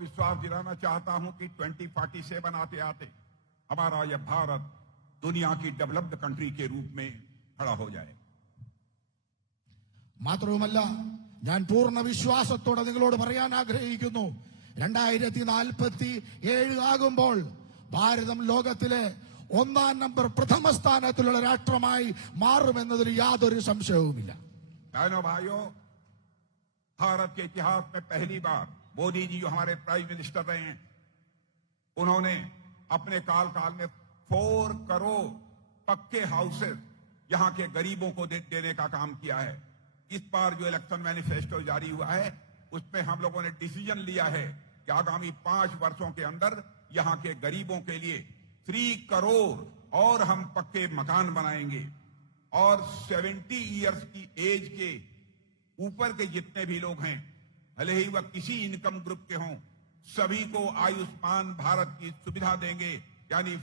विश्वास दिलाना चाहता हूं कि 2047 आते आते हमारा यह भारत दुनिया की डेवलप्ड कंट्री के रूप में खड़ा हो जाए. മാത്രവുമല്ല, ഞാൻ പൂർണ്ണ വിശ്വാസത്തോടെ നിങ്ങളോട് പറയാൻ ആഗ്രഹിക്കുന്നു, 2047 ആകുമ്പോൾ ഭാരതം ലോകത്തിലെ ഒന്നാം നമ്പർ പ്രഥമ സ്ഥാനത്തിലുള്ള രാഷ്ട്രമായി മാറുമെന്നതിൽ യാതൊരു സംശയവുമില്ല. बहनों भाइयों, भारत के इतिहास में पहली बार मोदी जी जो हमारे प्राइम मिनिस्टर रहे हैं, उन्होंने अपने काल में 4 करोड़ पक्के हाउसेस यहां के गरीबों को देने का काम किया है. इस बार जो इलेक्शन मैनिफेस्टो जारी हुआ है, उसमें हम लोगों ने डिसीजन लिया है कि आगामी 5 वर्षों के अंदर यहां के गरीबों के लिए 3 करोड़ और हम पक्के मकान बनाएंगे. और 70 इयर्स की एज के ऊपर के जितने भी लोग हैं, भले ही वह किसी इनकम ग्रुप के हों, सभी को आयुष्मान भारत की सुविधा देंगे. यानी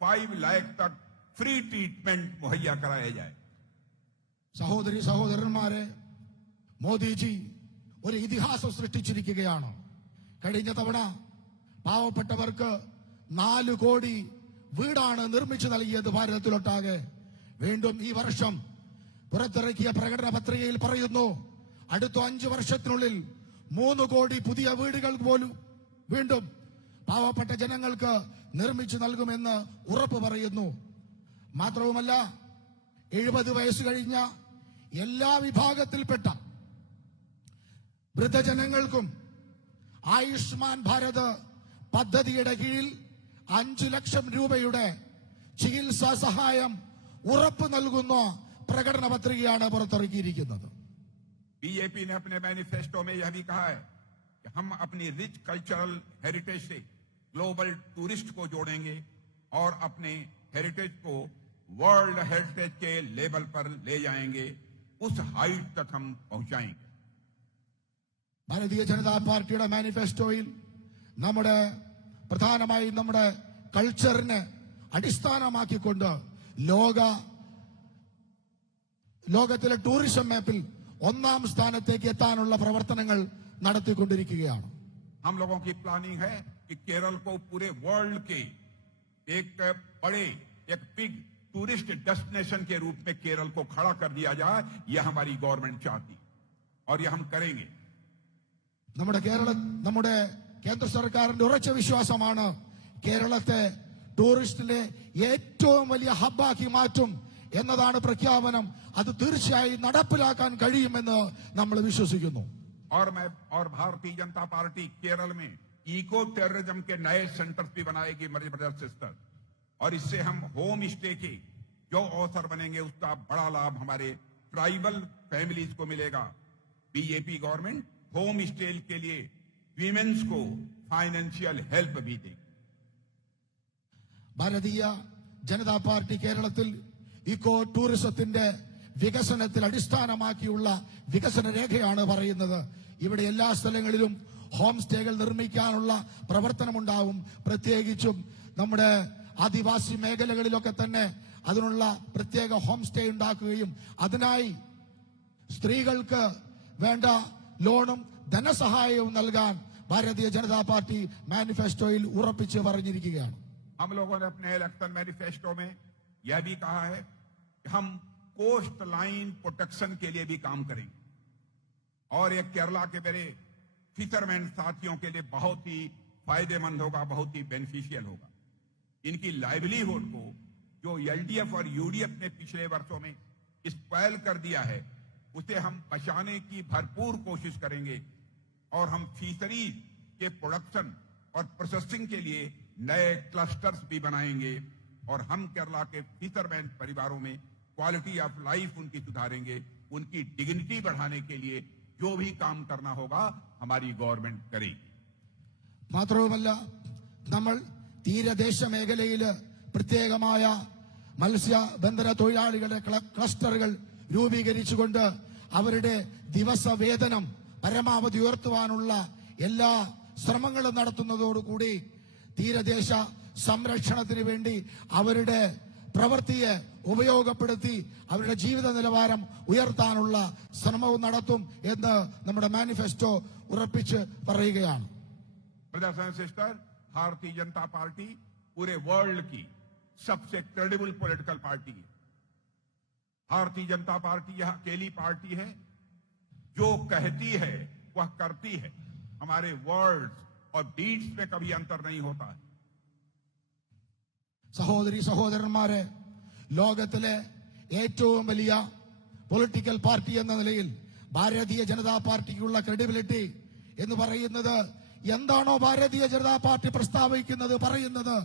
5 लाख तक फ्री ट्रीटमेंट मुहैया कराया जाए. സഹോദരി സഹോദരന്മാരെ, മോദിജി ഒരു ഇതിഹാസം സൃഷ്ടിച്ചിരിക്കുകയാണ്. കഴിഞ്ഞ തവണ പാവപ്പെട്ടവർക്ക് 4 കോടി വീടാണ് നിർമ്മിച്ചു നൽകിയത് ഭാരതത്തിലൊട്ടാകെ. വീണ്ടും ഈ വർഷം പുറത്തിറക്കിയ പ്രകടന പത്രികയിൽ പറയുന്നു, അടുത്ത 5 വർഷത്തിനുള്ളിൽ 3 കോടി പുതിയ വീടുകൾ പോലും വീണ്ടും പാവപ്പെട്ട ജനങ്ങൾക്ക് നിർമ്മിച്ചു നൽകുമെന്ന് ഉറപ്പ് പറയുന്നു. മാത്രവുമല്ല, 70 വയസ്സ് കഴിഞ്ഞ എല്ലാ വിഭാഗത്തിൽപ്പെട്ട വൃദ്ധജനങ്ങൾക്കും ആയുഷ്മാൻ ഭാരത് പദ്ധതിയുടെ കീഴിൽ 5 ലക്ഷം രൂപയുടെ ചികിത്സാ സഹായം ഉറപ്പ് നൽകുന്ന പ്രകടന പത്രികയാണ് പുറത്തിറക്കിയിരിക്കുന്നത്. बीजेपी ने अपने मैनिफेस्टो में यह भी कहा है कि हम अपनी रिच कल्चरल हेरिटेज से ग्लोबल टूरिस्ट को जोड़ेंगे और अपने हेरिटेज को वर्ल्ड हेरिटेज के लेवल पर ले जाएंगे. उस हाइट तक हम पहुंचाएंगे. ഭാരതീയ ജനതാ പാർട്ടിയുടെ മാനിഫെസ്റ്റോയിൽ പ്രധാനമായും നമ്മുടെ കൾച്ചറിനെ അടിസ്ഥാനമാക്കിക്കൊണ്ട് ലോകത്തിലെ ടൂറിസം മാപ്പിൽ 1ാം സ്ഥാനത്തേക്ക് എത്താനുള്ള പ്രവർത്തനങ്ങൾ നടത്തിക്കൊണ്ടിരിക്കുകയാണ്. हम लोगों की प्लानिंग है कि केरल को पूरे वर्ल्ड के एक बिग टूरिस्ट डेस्टिनेशन के रूप में केरल को खड़ा कर दिया जाए. यह हमारी गवर्नमेंट चाहती और यह हम करेंगे. നമ്മുടെ കേന്ദ്ര സർക്കാരിന്റെ ഉറച്ച വിശ്വാസമാണ് കേരളത്തെ ടൂറിസ്റ്റിലെ ഏറ്റവും വലിയ ഹബ്ബാക്കി മാറ്റും എന്നതാണ് പ്രഖ്യാപനം. അത് തീർച്ചയായും നടപ്പിലാക്കാൻ കഴിയുമെന്ന് നമ്മൾ വിശ്വസിക്കുന്നു. और भारतीय जनता पार्टी केरल में इको टेररिज्म के नए सेंटर्स भी बनाएगी मध्य प्रदेश सिस्टर. और इससे हम होम स्टे के जो अवसर बनेंगे उसका बड़ा लाभ हमारे ट्राइबल फैमिलीज को मिलेगा. बीजेपी गवर्नमेंट होम स्टे के लिए विमेन्स को फाइनेंशियल हेल्प भी देगी. ഭാരതീയ ജനതാ പാർട്ടി കേരളത്തിൽ ഇക്കോ ടൂറിസത്തിന്റെ വികസനത്തിൽ അടിസ്ഥാനമാക്കിയുള്ള വികസന രേഖയാണ് പറയുന്നത്. ഇവിടെ എല്ലാ സ്ഥലങ്ങളിലും ഹോം സ്റ്റേകൾ നിർമ്മിക്കാനുള്ള പ്രവർത്തനമുണ്ടാവും. പ്രത്യേകിച്ചും നമ്മുടെ ആദിവാസി മേഖലകളിലൊക്കെ തന്നെ അതിനുള്ള പ്രത്യേക ഹോം സ്റ്റേ ഉണ്ടാക്കുകയും അതിനായി സ്ത്രീകൾക്ക് വേണ്ട ലോണും ധനസഹായവും നൽകാൻ ഭാരതീയ ജനതാ പാർട്ടി മാനിഫെസ്റ്റോയിൽ ഉറപ്പിച്ച് പറഞ്ഞിരിക്കുകയാണ്. हम लोगों ने अपने इलेक्शन मैनिफेस्टो में यह भी कहा है कि हम कोस्ट लाइन प्रोटेक्शन के लिए भी काम करेंगे. और ये केरला के मेरे फिशरमैन साथियों के लिए बहुत ही फायदेमंद होगा, बहुत ही बेनिफिशियल होगा. इनकी लाइवलीहुड को जो एलडीएफ और यूडीएफ ने पिछले वर्षों में स्पॉइल कर दिया है, उसे हम बचाने की भरपूर कोशिश करेंगे. और हम फिशरीज के प्रोडक्शन और प्रोसेसिंग के लिए नए क्लस्टर्स भी बनाएंगे. और हम केरला के फिशरमैन परिवारों में क्वालिटी ऑफ लाइफ उनकी सुधारेंगे. उनकी डिग्निटी बढ़ाने के लिए जो भी काम करना होगा हमारी गवर्नमेंट करेगी. മാത്രവുമല്ല, നമ്മൾ തീരദേശ മേഖലയിൽ പ്രത്യേകമായ മത്സ്യബന്ധന തൊഴിലാളികളുടെ ക്ലസ്റ്ററുകൾ രൂപീകരിച്ചുകൊണ്ട് അവരുടെ ദിവസവേതനം പരമാവധി ഉയർത്തുവാനുള്ള എല്ലാ ശ്രമങ്ങളും നടത്തുന്നതോടുകൂടി തീരദേശ സംരക്ഷണത്തിന് വേണ്ടി അവരുടെ പ്രവൃത്തിയെ ഉപയോഗപ്പെടുത്തി അവരുടെ ജീവിത നിലവാരം ഉയർത്താനുള്ള ശ്രമവും നടത്തും എന്ന് നമ്മുടെ മാനിഫെസ്റ്റോ ഉറപ്പിച്ച് പറയുകയാണ്. Brothers and sister, Bharatiya Janata party पूरे वर्ल्ड की सबसे क्रेडिबल पॉलिटिकल पार्टी है। भारतीय जनता पार्टी यह अकेली पार्टी है जो कहती है वह करती है। हमारे वर्ड्स और डीड्स में कभी अंतर नहीं होता है। സഹോദരി സഹോദരന്മാരെ, ലോകത്തിലെ ഏറ്റവും വലിയ പൊളിറ്റിക്കൽ പാർട്ടി എന്ന നിലയിൽ ഭാരതീയ ജനതാ പാർട്ടിക്കുള്ള ക്രെഡിബിലിറ്റി എന്ന് പറയുന്നത് എന്താണോ ഭാരതീയ ജനതാ പാർട്ടി പ്രസ്താവിക്കുന്നത്, പറയുന്നത്,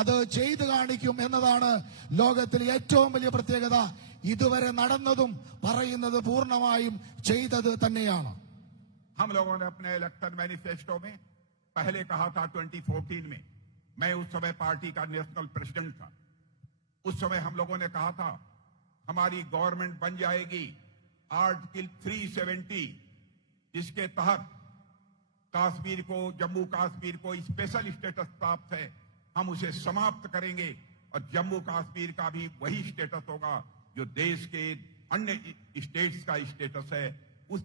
അത് ചെയ്തു കാണിക്കും എന്നതാണ് ലോകത്തിലെ ഏറ്റവും വലിയ പ്രത്യേകത. ഇതുവരെ നടന്നതും പറയുന്നത് പൂർണ്ണമായും ചെയ്തത് തന്നെയാണ്. हम लोगों ने अपने इलेक्शन मैनिफेस्टो में पहले कहा था 2014 में, मैं उस समय पार्टी का नेशनल प्रेसिडेंट था, उस समय हम लोगों ने कहा था हमारी गवर्नमेंट बन जाएगी आर्टिकल 370, जिसके तहत कश्मीर को, जम्मू कश्मीर को स्पेशल स्टेटस प्राप्त है, हम उसे समाप्त करेंगे और जम्मू कश्मीर का भी वही स्टेटस होगा जो देश के अन्य स्टेट्स का स्टेटस है। उस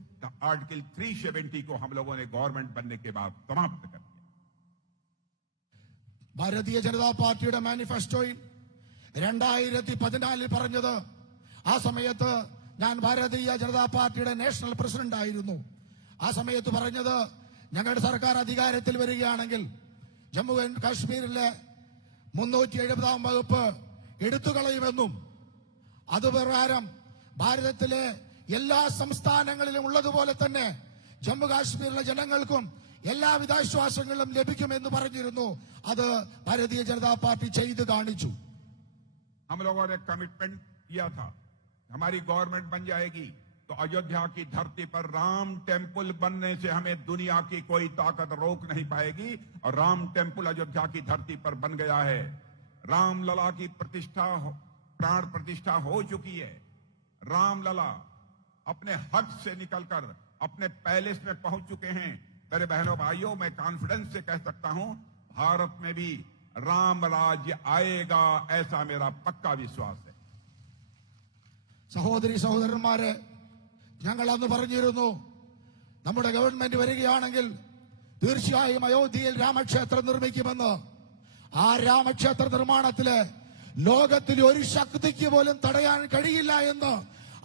आर्टिकल 370 को हम लोगों ने गवर्नमेंट बनने के बाद समाप्त कर दिया। ഭാരതീയ ജനതാ പാർട്ടിയുടെ മാനിഫെസ്റ്റോയിൽ 2014 പറഞ്ഞത്, ആ സമയത്ത് ഞാൻ ഭാരതീയ ജനതാ പാർട്ടിയുടെ നാഷണൽ പ്രസിഡന്റ് ആയിരുന്നു. ആ സമയത്ത് പറഞ്ഞത്, ഞങ്ങളുടെ സർക്കാർ അധികാരത്തിൽ വരികയാണെങ്കിൽ ജമ്മു ആൻഡ് കാശ്മീരിലെ 370 വകുപ്പ് എടുത്തുകളയുമെന്നും അതുപ്രകാരം ഭാരതത്തിലെ എല്ലാ സംസ്ഥാനങ്ങളിലും ഉള്ളതുപോലെ തന്നെ ജമ്മു കാശ്മീരിലെ ജനങ്ങൾക്കും എല്ലാവിധ ആശ്വാസങ്ങളും ലഭിക്കുമെന്ന് പറഞ്ഞിരുന്നു. അത് ഭാരതീയ ജനതാ പാർട്ടി ചെയ്തു കാണിച്ചു. हम लोगों ने कमिटमेंट किया था हमारी गवर्नमेंट बन जाएगी तो अयोध्या की धरती पर राम टेम्पल बनने से हमें दुनिया की कोई ताकत रोक नहीं पाएगी, और राम टेम्पल अयोध्या की धरती पर बन गया है। रामलला की प्रतिष्ठा, प्राण प्रतिष्ठा हो चुकी है। रामलला अपने हट से निकलकर अपने पैलेस में पहुंच चुके हैं। मेरे बहनों भाइयों, मैं कॉन्फिडेंस से कह सकता हूं भारत में भी राम राज्य आएगा, ऐसा मेरा पक्का विश्वास है। സഹോദരി സഹോദരന്മാരെ, ഞങ്ങൾ അന്ന് പറഞ്ഞിരുന്നു, നമ്മുടെ ഗവൺമെന്റ് വരികയാണെങ്കിൽ തീർച്ചയായും അയോധ്യയിൽ രാമക്ഷേത്രം നിർമ്മിക്കുമെന്ന്. ആ രാമക്ഷേത്ര നിർമ്മാണത്തില് ലോകത്തിൽ ഒരു ശക്തിക്ക് പോലും തടയാൻ കഴിയില്ല എന്ന്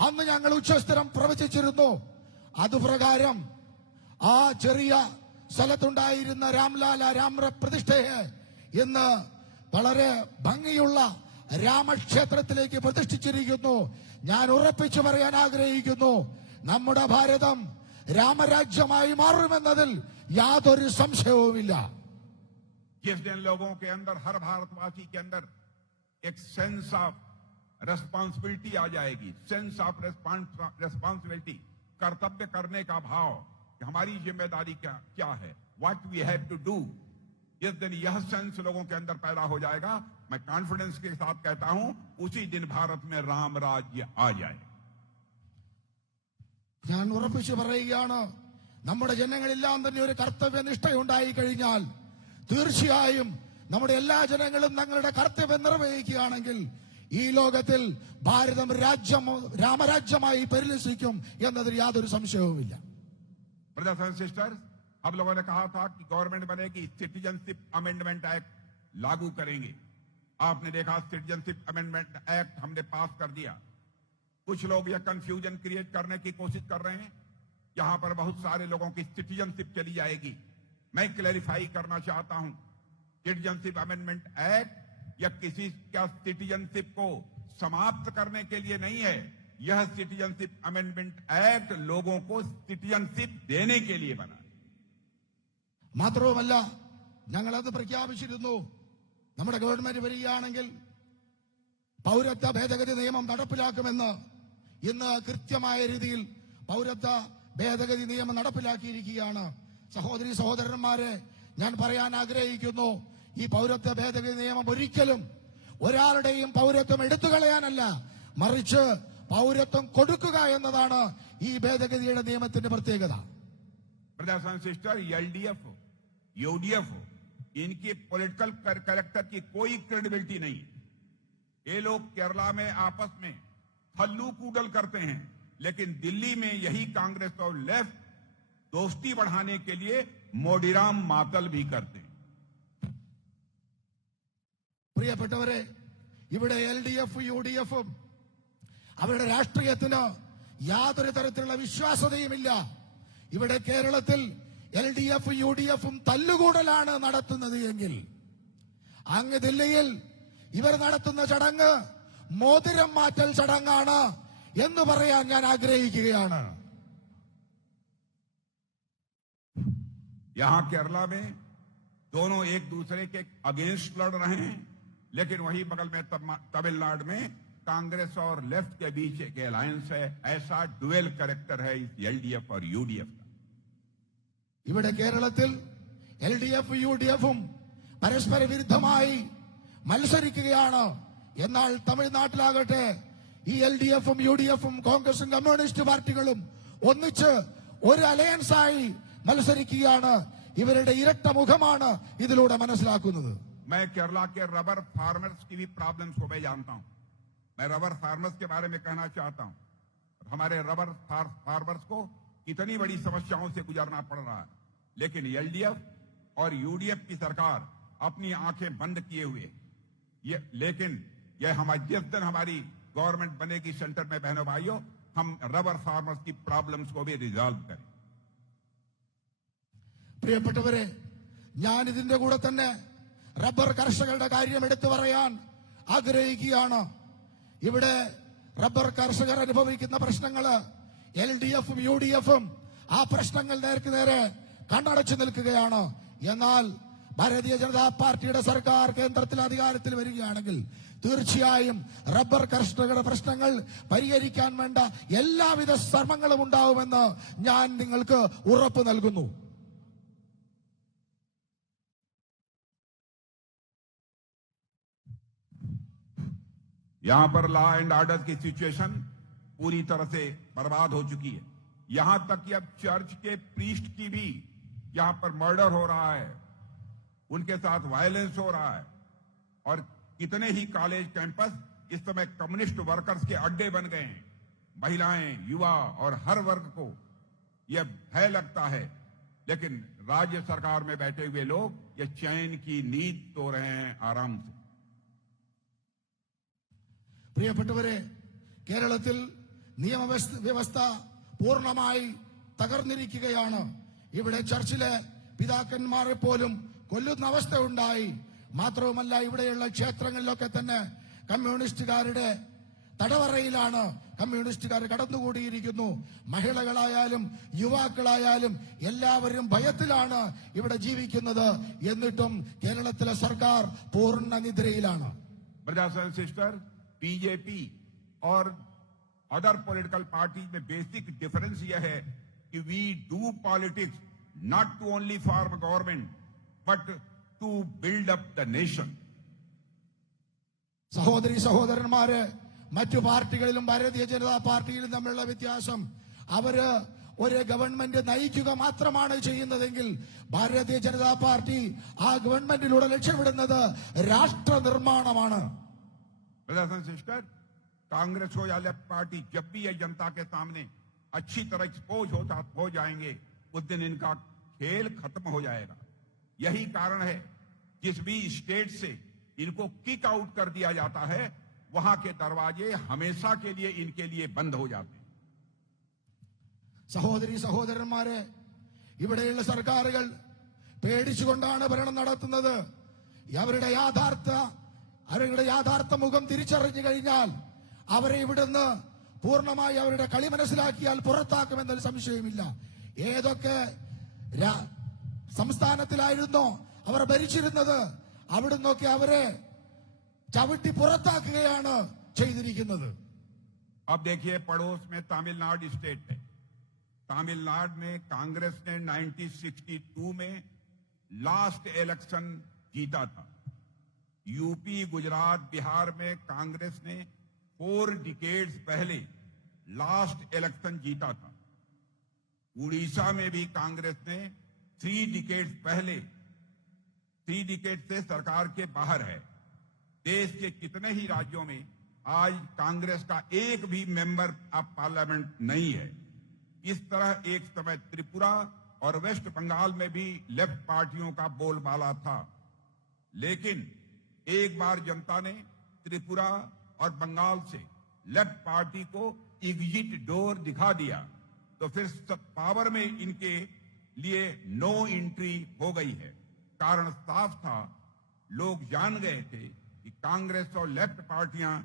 അന്ന് ഞങ്ങൾ ഉച്ചസ്ഥിരം പ്രവചിച്ചിരുന്നു. അതുപ്രകാരം ആ ചെറിയ സ്ഥലത്തുണ്ടായിരുന്ന രാംലാല പ്രതിഷ്ഠയെ ഇന്ന് വളരെ ഭംഗിയുള്ള രാമക്ഷേത്രത്തിലേക്ക് പ്രതിഷ്ഠിച്ചിരിക്കുന്നു. ഞാൻ ഉറപ്പിച്ചു പറയാൻ ആഗ്രഹിക്കുന്നു, നമ്മുടെ ഭാരതം രാമരാജ്യമായി മാറുമെന്നതിൽ യാതൊരു സംശയവുമില്ല. जिस दिन लोगों के अंदर, हर भारतवासी के अंदर एक सेंस ऑफ रेस्पॉन्सिबिलिटी आ जाएगी, सेंस ऑफ रेस्पॉन्सिबिलिटी, कर्तव्य करने का भाव कि हमारी जिम्मेदारी क्या है, what we have to do, जिस दिन यह सेंस लोगों के अंदर पैदा हो जाएगा, मैं कॉन्फिडेंस के साथ कहता हूं उसी दिन भारत में राम राज्य आ जाए. ഞാൻ ഉറപ്പിച്ചു പറയുകയാണ്, നമ്മുടെ ജനങ്ങളെല്ലാം തന്നെ ഒരു കർത്തവ്യനിഷ്ഠയുണ്ടായി കഴിഞ്ഞാൽ തീർച്ചയായും നമ്മുടെ എല്ലാ ജനങ്ങളും തങ്ങളുടെ കർത്തവ്യം നിർവഹിക്കുകയാണെങ്കിൽ ഈ ലോകത്തിൽ ഭാരതം രാമരാജ്യമായി പരിലസിക്കും എന്നതിൽ യാതൊരു സംശയവുമില്ല. ब्रदर्स एंड सिस्टर्स, हम लोगों ने कहा था कि गवर्नमेंट बनेगी, सिटीजनशिप अमेंडमेंट एक्ट लागू करेंगे. आपने देखा सिटीजनशिप अमेंडमेंट एक्ट हमने पास कर दिया. कुछ लोग यह कंफ्यूजन क्रिएट करने की कोशिश कर रहे हैं, यहां पर बहुत सारे लोगों की सिटीजनशिप चली जाएगी. मैं क्लैरिफाई करना चाहता हूं, सिटीजनशिप अमेंडमेंट एक्ट या किसी का सिटीजनशिप को समाप्त करने के लिए नहीं है. यह सिटीजनशिप अमेंडमेंट एक्ट लोगों को सिटीजनशिप देने के लिए बना. മാത്രവുമല്ല, ഞങ്ങളത് പ്രഖ്യാപിച്ചിരുന്നു, നമ്മുടെ ഗവൺമെന്റ് വരികയാണെങ്കിൽ പൗരത്വ ഭേദഗതി നിയമം നടപ്പിലാക്കുമെന്ന്. ഇന്ന് കൃത്യമായ രീതിയിൽ പൗരത്വ ഭേദഗതി നിയമം നടപ്പിലാക്കിയിരിക്കുകയാണ്. സഹോദരി സഹോദരന്മാരെ, ഞാൻ പറയാൻ ആഗ്രഹിക്കുന്നു, ഈ പൗരത്വ ഭേദഗതി നിയമം ഒരിക്കലും ഒരാളുടെയും പൗരത്വം എടുത്തുകളയാനല്ല, മറിച്ച് പൗരത്വം കൊടുക്കുക എന്നതാണ് ഈ ഭേദഗതിയുടെ നിയമത്തിന്റെ പ്രത്യേകത. ब्रदर्स एंड सिस्टर, एलडीएफ हो, यूडीएफ हो, इनकी पॉलिटिकल कैरेक्टर की कोई क्रेडिबिलिटी नहीं. ये लोग केरला में आपस में हल्लू कूडल करते हैं, लेकिन दिल्ली में यही कांग्रेस और लेफ्ट दोस्ती बढ़ाने के लिए मोडीराम मातल भी करते हैं। പ്രിയപ്പെട്ടവരെ, ഇവിടെ LDF UDF അവരുടെ രാഷ്ട്രീയത്തിന് യാതൊരു തരത്തിലുള്ള വിശ്വാസ്യതയുമില്ല. ഇവിടെ കേരളത്തിൽ LDF UDF തല്ലുകൂടലാണ് നടത്തുന്നത് എങ്കിൽ അങ്ങ് ദില്ലിയിൽ ഇവർ നടത്തുന്ന ചടങ്ങ് മോതിരം മാറ്റൽ ചടങ്ങാണ് എന്ന് പറയാൻ ഞാൻ ആഗ്രഹിക്കുകയാണ്. यहां केरला में दोनों एक दूसरे के अगेंस्ट लड़ रहे हैं, लेकिन वही बगल में तमिलनाडु में कांग्रेस और लेफ्ट के बीच एक अलायंस है. ऐसा डुअल कैरेक्टर है इस LDF और UDF का. ഇവിടെ കേരളത്തിൽ LDF UDF പരസ്പര വിരുദ്ധമായി മത്സരിക്കുകയാണ്. എന്നാൽ തമിഴ്നാട്ടിലാകട്ടെ ഈ LDF UDF കോൺഗ്രസും കമ്മ്യൂണിസ്റ്റ് പാർട്ടികളും ഒന്നിച്ച് ഒരു അലയൻസായി മത്സരിക്കുകയാണ്. ഇവരുടെ ഇരട്ട മുഖമാണ് ഇതിലൂടെ മനസ്സിലാക്കുന്നത്. मैं केरला के रबर फार्मर्स की भी प्रॉब्लम्स को मैं जानता हूं. मैं रबर फार्मर्स के बारे में कहना चाहता हूं. हमारे रबर फार्मर्स को कितनी बड़ी समस्याओं से गुजरना पड़ रहा है, लेकिन LDF और UDF की सरकार अपनी आंखें बंद किए हुए. लेकिन जिस दिन हमारी गवर्नमेंट बनेगी सेंटर में, बहनों भाइयों, हम रबर फार्मर्स की प्रॉब्लम्स को भी रिजॉल्व करें. പ്രിയപ്പെട്ടവരെ, ഞാൻ ഇതിന്റെ കൂടെ തന്നെ റബ്ബർ കർഷകരുടെ കാര്യം എടുത്തു പറയാൻ ആഗ്രഹിക്കുകയാണ്. ഇവിടെ റബ്ബർ കർഷകർ അനുഭവിക്കുന്ന പ്രശ്നങ്ങള് LDF UDF ആ പ്രശ്നങ്ങൾ നേർക്ക് നേരെ കണ്ണടച്ചു നിൽക്കുകയാണ്. എന്നാൽ ഭാരതീയ ജനതാ പാർട്ടിയുടെ സർക്കാർ കേന്ദ്രത്തിൽ അധികാരത്തിൽ വരികയാണെങ്കിൽ തീർച്ചയായും റബ്ബർ കർഷകരുടെ പ്രശ്നങ്ങൾ പരിഹരിക്കാൻ വേണ്ട എല്ലാവിധ ശ്രമങ്ങളും ഉണ്ടാവുമെന്ന് ഞാൻ നിങ്ങൾക്ക് ഉറപ്പ് നൽകുന്നു. यहां पर लॉ एंड ऑर्डर की सिचुएशन पूरी तरह से बर्बाद हो चुकी है. यहां तक कि अब चर्च के प्रीस्ट की भी यहां पर मर्डर हो रहा है, उनके साथ वायलेंस हो रहा है. और कितने ही कॉलेज कैंपस इस समय कम्युनिस्ट वर्कर्स के अड्डे बन गए हैं. महिलाएं, युवा और हर वर्ग को यह भय लगता है, लेकिन राज्य सरकार में बैठे हुए लोग ये चैन की नींद सो रहे हैं आराम से. പ്രിയപ്പെട്ടവരെ, കേരളത്തിൽ നിയമവ്യവസ്ഥ പൂർണ്ണമായി തകർന്നിരിക്കുകയാണ്. ഇവിടെ ചർച്ചിലെ പിതാക്കന്മാരെ പോലും കൊല്ലുന്ന അവസ്ഥ ഉണ്ടായി. മാത്രവുമല്ല, ഇവിടെയുള്ള ക്ഷേത്രങ്ങളിലൊക്കെ തന്നെ കമ്മ്യൂണിസ്റ്റുകാരുടെ തടവറയിലാണ് കമ്മ്യൂണിസ്റ്റുകാർ കടന്നുകൂടിയിരിക്കുന്നു. മഹിളകളായാലും യുവാക്കളായാലും എല്ലാവരും ഭയത്തിലാണ് ഇവിടെ ജീവിക്കുന്നത്. എന്നിട്ടും കേരളത്തിലെ സർക്കാർ പൂർണ്ണ നിദ്രയിലാണ്. ब्रदर्स एंड सिस्टर, BJP और अदर पॉलिटिकल पार्टी में बेसिक डिफरेंस यह है कि we do politics not to only form government but to build up the nation. സഹോദരി സഹോദരന്മാരെ, മറ്റു പാർട്ടികളിലും ഭാരതീയ ജനതാ പാർട്ടിയിലും തമ്മിലുള്ള വ്യത്യാസം, അവര് ഒരു ഗവൺമെന്റ് നയിക്കുക മാത്രമാണ് ചെയ്യുന്നതെങ്കിൽ ഭാരതീയ ജനതാ പാർട്ടി ആ ഗവൺമെന്റിലൂടെ ലക്ഷ്യമിടുന്നത് രാഷ്ട്ര നിർമ്മാണമാണ്. ब्रदर्स एंड सिस्टर, कांग्रेस हो या लेफ्ट पार्टी, जब भी ये जनता के सामने अच्छी तरह एक्सपोज हो जाएंगे, उस दिन इनका खेल खत्म हो जाएगा. यही कारण है जिस भी स्टेट से इनको किक आउट कर दिया जाता है, वहां के दरवाजे हमेशा के लिए इनके लिए बंद हो जाते हैं. സഹോദരി സഹോദരന്മാരെ, ഇവിടെയുള്ള സർക്കാരുകൾ പേടിച്ചുകൊണ്ടാണ് ഭരണം നടത്തുന്നത്. അവരുടെ യാഥാർത്ഥ മുഖം തിരിച്ചറിഞ്ഞു കഴിഞ്ഞാൽ അവരെ ഇവിടുന്ന് പൂർണ്ണമായി അവരുടെ കളി മനസ്സിലാക്കിയാൽ പുറത്താക്കുമെന്നൊരു സംശയമില്ല. ഏതൊക്കെ സംസ്ഥാനത്തിലായിരുന്നോ അവർ ഭരിച്ചിരുന്നത്, അവിടുന്നൊക്കെ അവരെ ചവിട്ടി പുറത്താക്കുകയാണ് ചെയ്തിരിക്കുന്നത്. अब देखिए, पड़ोस में तमिलनाडु स्टेट है. तमिलनाडु में कांग्रेस ने 1962 में लास्ट इलेक्शन जीता था. यूपी, गुजरात, बिहार में कांग्रेस ने 4 डिकेड्स पहले लास्ट इलेक्शन जीता था. उड़ीसा में भी कांग्रेस ने 3 डिकेड्स पहले 3 डिकेड से सरकार के बाहर है. देश के कितने ही राज्यों में आज कांग्रेस का एक भी मेंबर ऑफ पार्लियामेंट नहीं है. इस तरह एक समय त्रिपुरा और वेस्ट बंगाल में भी लेफ्ट पार्टियों का बोलबाला था, लेकिन एक बार जनता ने त्रिपुरा और बंगाल से लेफ्ट पार्टी को एग्जिट डोर दिखा दिया, तो फिर पावर में इनके लिए नो एंट्री हो गई है। कारण साफ था, लोग जान गए थे कि कांग्रेस और लेफ्ट पार्टियां